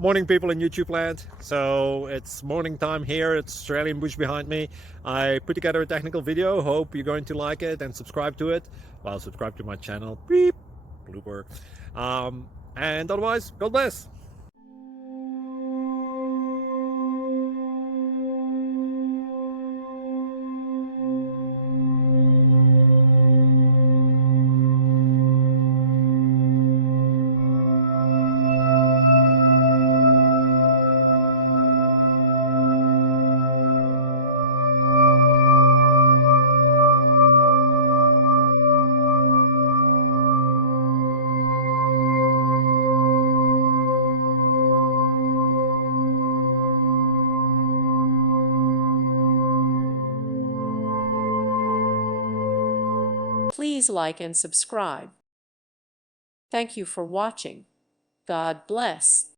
Morning, people in YouTube land. So it's morning time here. It's Australian bush behind me. I put together a technical video. Hope you're going to like it and subscribe to it. Well, subscribe to my channel. Beep. Blooper. And otherwise, God bless. Please like and subscribe. Thank you for watching. God bless.